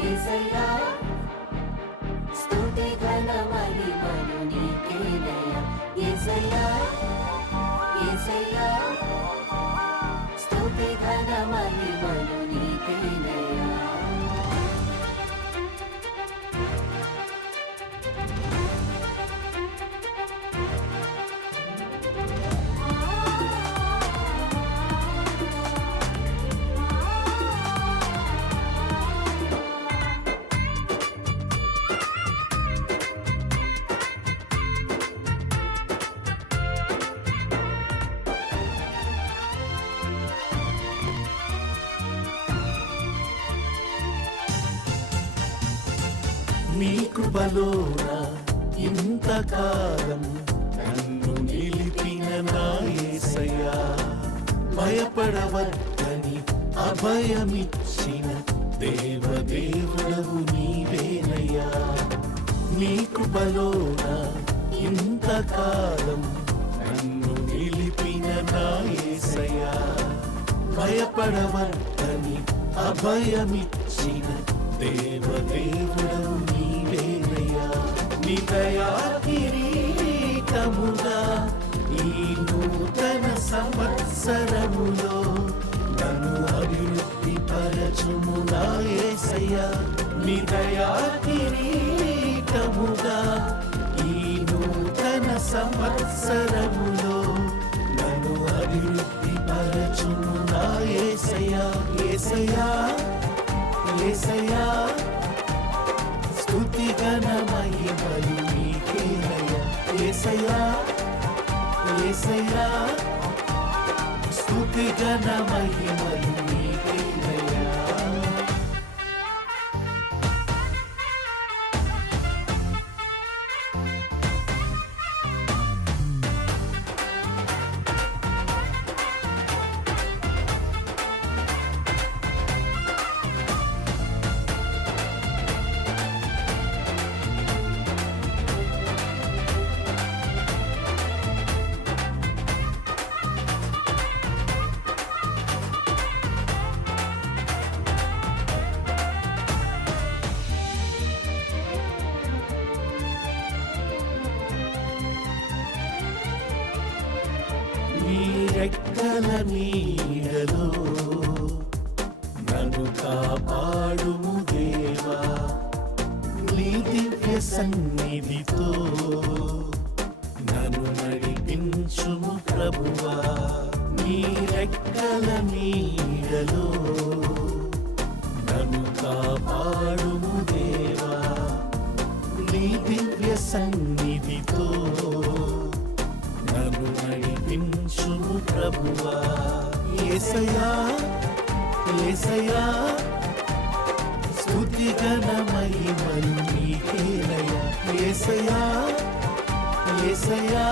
యేసయ్యా స్తుతి ఘన మహిమలు నీకేనయ్యా యేసయ్యా యేసయ్యా స్తుతి ఘన మహిమలు నీకేనయ్యా నీ కృపలోన ఇంతకాలం నన్ను నిలిపిన నా యేసయ్యా భయపడవద్దని అభయమిచ్చిన దేవదేవుడవు నీవేనయ్యా నీ కృపలోన ఇంతకాలం నన్ను నిలిపిన నా యేసయ్యా భయపడవద్దని అభయమిచ్చిన దేవదేవుడవు నీవేనయ్యా నీ దయా కిరీటముగా ఈ నూతన సంవత్సరములో నన్ను అభివృద్ధి పరచుము నా యేసయ్యా నీ దయా కిరీటముగా ఈ నూతన సంవత్సరములో నన్ను అభివృద్ధి పరచుము నా యేసయ్యా యేసయ్యా యేసయ్యా స్తుతి ఘన మహిమలు నీకేనయ్యా యేసయ్యా యేసయ్యా స్తుతి ఘన మహిమలు నీకేనయ్యా నీ రెక్కల నీడలో నన్ను కాపాడుము దేవా నీ దివ్య సన్నిధితో నన్ను నడిపించుము ప్రభువా నీ రెక్కల నీడలో నన్ను కాపాడుము దేవా నీ దివ్య సన్నిధితో నన్ను నడిపించుము ప్రభువా యేసయ్యా యేసయ్యా స్తుతి ఘన మహిమలు నీకేనయ్యా యేసయ్యా యేసయ్యా